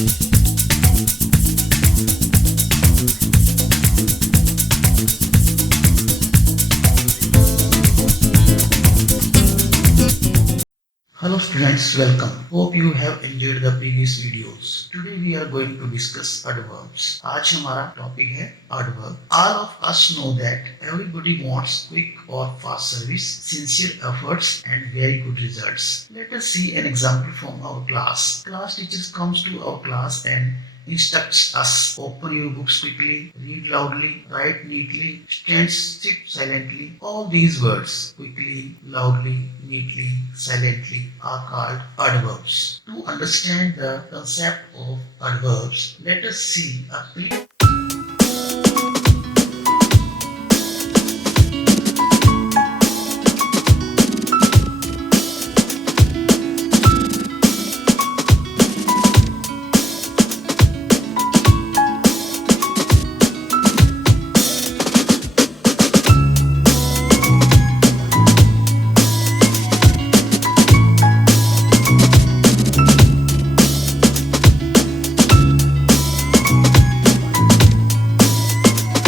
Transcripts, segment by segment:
Hello students, welcome. Hope you have enjoyed the previous videos. Today we are going to discuss adverbs. आज हमारा topic है adverb. All of us know that everybody wants quick or fast service, sincere efforts and very good results. Let us see an example from our class. Class teachers comes to our class and instructs us: open your books quickly, read loudly, write neatly, sit silently. All these words, quickly, loudly, neatly, silently, are called adverbs. To understand the concept of adverbs, let us see a clip.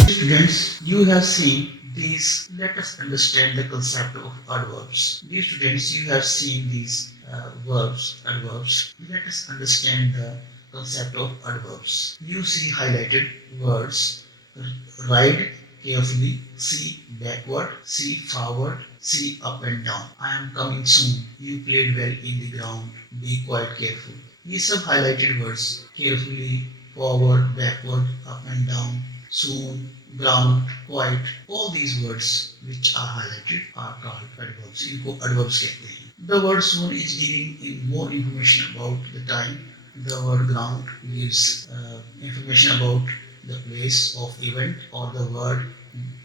Students, you have seen these. Let us understand the concept of adverbs. Dear students, you have seen these adverbs. Let us understand the concept of adverbs. You see highlighted words: ride carefully, see backward, see forward, see up and down. I am coming soon. You played well in the ground. Be quite careful. ये सब highlighted words: carefully, forward, backward, up and down, soon, ground, quiet. All these words which are highlighted are called adverbs. इनको adverbs कहते हैं. The word soon is giving in more information about the time. The word ground gives information about the place of event, or the word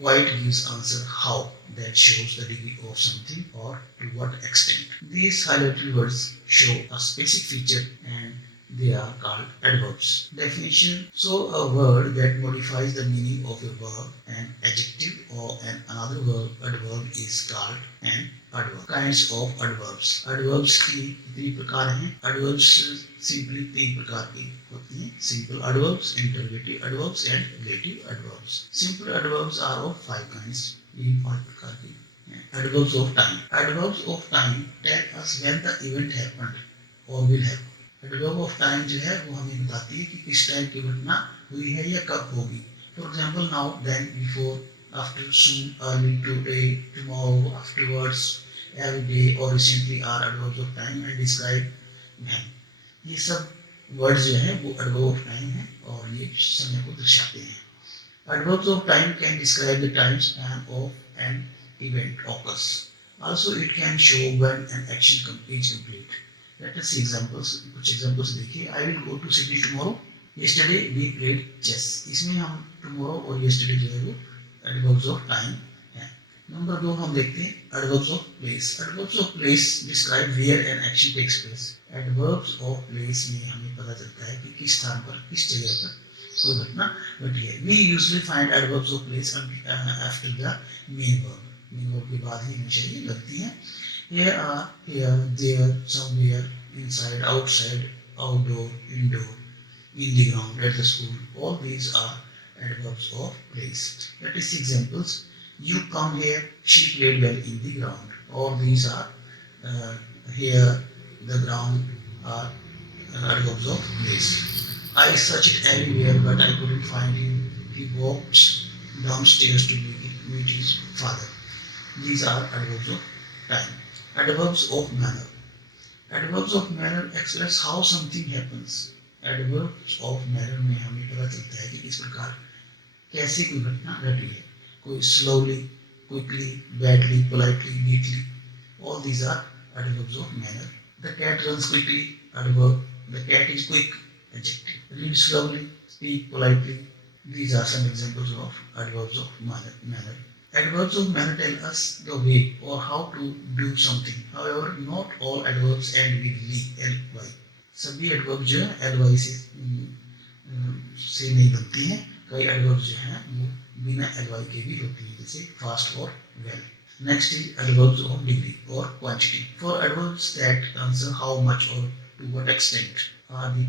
quiet gives answer how, that shows the degree of something or to what extent. These highlighted words show a specific feature and they are called adverbs. Definition: so a word that modifies the meaning of a verb, an adjective or another adverb is called an adverb. Kinds of adverbs. Adverbs की तीन प्रकार हैं. Adverbs simply तीन प्रकार की होती हैं: simple adverbs, interrogative adverbs and relative adverbs. Simple adverbs are of five kinds. ये पांच प्रकार की हैं. Adverbs of time. Adverbs of time tell us when the event happened or will happen. Adverb of time जो है वो हमें बताती है कि किस टाइम की घटना हुई है या कब होगी. For example, now, then, before, after, soon, early, today, tomorrow, afterwards, every day और recently are adverbs of time and describe when. ये सब वर्ड्स जो हैं वो एडवर्ब ऑफ टाइम हैं और ये समय को दर्शाते हैं. Adverbs of time can describe the time span of an event occurs. Also it can show when an action is complete. Let us see examples. कुछ examples देखिए. I will go to city tomorrow. Yesterday we played chess. इसमें हम tomorrow और yesterday जो है वो adverbs of time हैं. Number 2 हम देखते हैं adverbs of place. Adverbs of place describe where an action takes place. Adverbs of place में हमें पता चलता है कि किस स्थान पर, किस जगह पर कोई घटना घटी है. We usually find adverbs of place after the main verb. Main verb के बाद ही हमेशा ये लगती हैं. Here are, here, there, somewhere, inside, outside, outdoor, indoor, in the ground, at the school. All these are adverbs of place. Let us see examples. You come here, she played well in the ground. All these are here, the ground are adverbs of place. I searched everywhere but I couldn't find him. He walked downstairs to meet his father. These are adverbs of time. Adverbs of manner. Adverbs of manner express how something happens. Adverbs of manner में हमें पता चलता है कि किस प्रकार कैसे कोई घटना घटी है. कोई slowly, quickly, badly, politely, neatly. All these are adverbs of manner. The cat runs quickly. Adverb. The cat is quick. Adjective. Read slowly. Speak politely. These are some examples of adverbs of manner. Adverbs of manner tell us the way or how to do something. However, not all adverbs end with ly. सभी adverbs जो है ly से नहीं बनती हैं. कई adverbs जो हैं वो बिना ly के भी होती हैं, जैसे fast और well. Next is adverbs of degree or quantity. For adverbs that answer how much or to what extent are the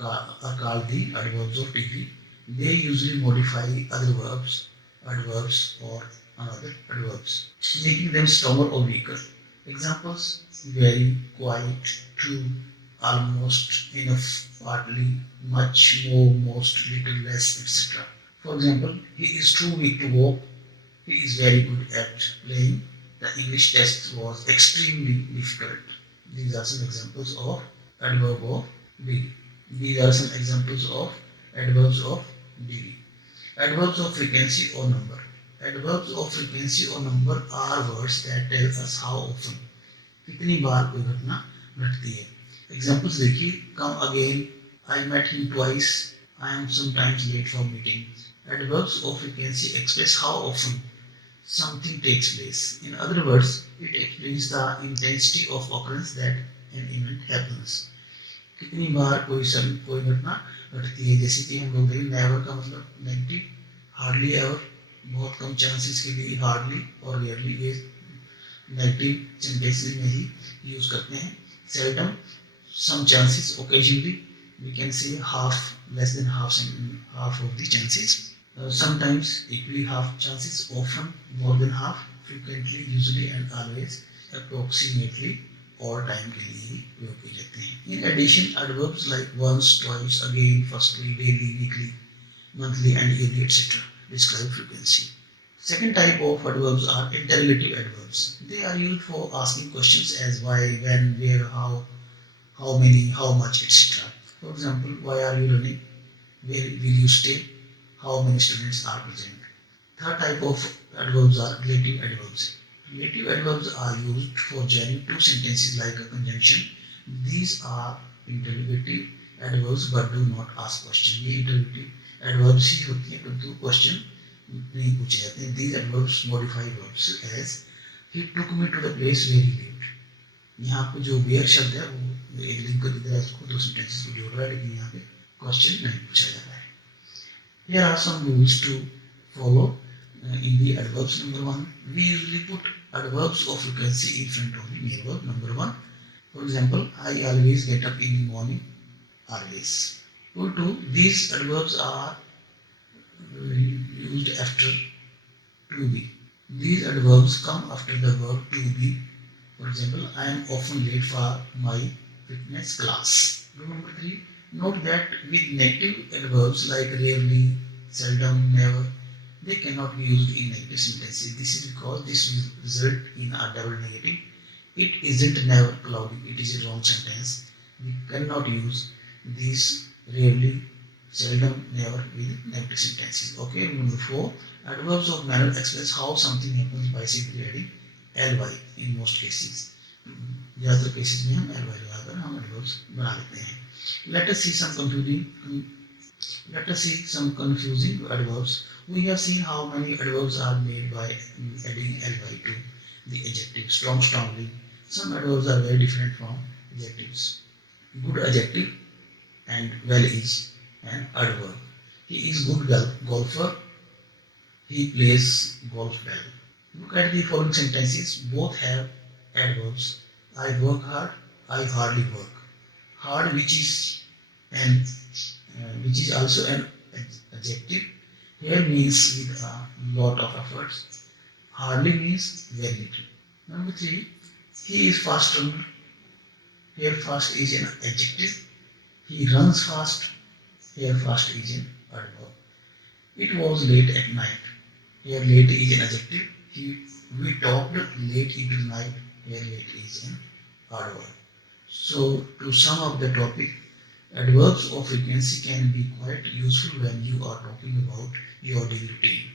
are called the adverbs of degree. They usually modify other verbs, adverbs or another adverbs, making them stronger or weaker. Examples: very, quite, true, almost, enough, partly, much, more, most, little, less, etc. For example, he is too weak to walk. He is very good at playing. The English test was extremely difficult. These are some examples of adverb of degree. These are some examples of adverbs of degree. Adverbs of frequency or number. Adverbs of frequency or number are words that tell us how often, कितनी बार कोई घटना घटती है. Examples देखिए: come again, I met him twice, I am sometimes late for meetings. Adverbs of frequency express how often something takes place. In other words, it explains the intensity of occurrence that an event happens. कितनी बार कोई घटना घटती है, जैसे कि हम लोग देखें नेवर का मतलब नेगेटिव, हार्डली एवर बहुत कम चांसेस के लिए हार्डली और रेयरली ये नेगेटिव सेंटेंसेस में ही यूज करते हैं. Seldom some chances, occasionally we can say half, less than half of the chances. Sometimes equally half chances, often more than half, frequently, usually and always, approximately और time के लिए ही प्रयोग किए जाते हैं. In addition, adverbs like once, twice, again, firstly, daily, weekly, monthly and yearly etc. describe frequency. Second type of adverbs are interrogative adverbs. They are used for asking questions as why, when, where, how many, how much, etc. For example, why are you running? Where will you stay? How many students are present? Third type of adverbs are relative adverbs. Relative adverbs are used for joining two sentences like a conjunction. These are interrogative adverbs but do not ask question. ये interrogative adverbs ही होती हैं परंतु question नहीं पूछे जाते हैं. These adverbs modify verbs as he took me to the place where he lived. यहाँ पे जो where शब्द है वो एक लिंक की तरह इसको दो सेंटेंसेस को जोड़ रहा है, लेकिन यहाँ पे क्वेश्चन नहीं पूछा जाता है. Here are some rules to follow in the adverbs. Number one, we usually put adverbs of frequency in front of the main verb. Number one, for example, I always get up in the morning. Always. Rule two, these adverbs are used after to be. These adverbs come after the verb to be. For example, I am often late for my fitness class. Rule number three, note that with negative adverbs like rarely, seldom, never, they cannot be used in negative sentences. This is because this will result in a double negative. It isn't never cloudy, it is a wrong sentence. We cannot use these rarely, seldom, never with negative sentences. Okay, rule number four, adverbs of manner express how something happens by simply adding ly in most cases. ज़्यादातर cases में हम ly लगाकर हम adverbs बना लेते हैं. Let us see some confusing adverbs. We have seen how many adverbs are made by adding ly to the adjective. Strong, strongly. Some adverbs are very different from adjectives. Good adjective and well is an adverb. He is good golfer. He plays golf well. Look at the following sentences. Both have adverbs. I work hard. I hardly work. Hard, which is also an adjective, here means with a lot of efforts. Hardly means very little. Number three, he is fast runner. Here fast is an adjective. He runs fast. Here fast is an adverb. It was late at night. Here late is an adjective. We talked late into the night. Here late is an adverb. So to sum up the topic, adverbs of frequency can be quite useful when you are talking about your daily routine.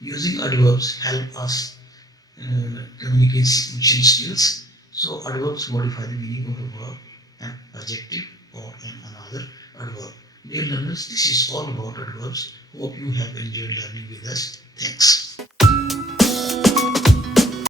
Using adverbs help us communication skills. So adverbs modify the meaning of a verb, an adjective or another adverb. Dear learners, this is all about adverbs. Hope you have enjoyed learning with us. Thanks.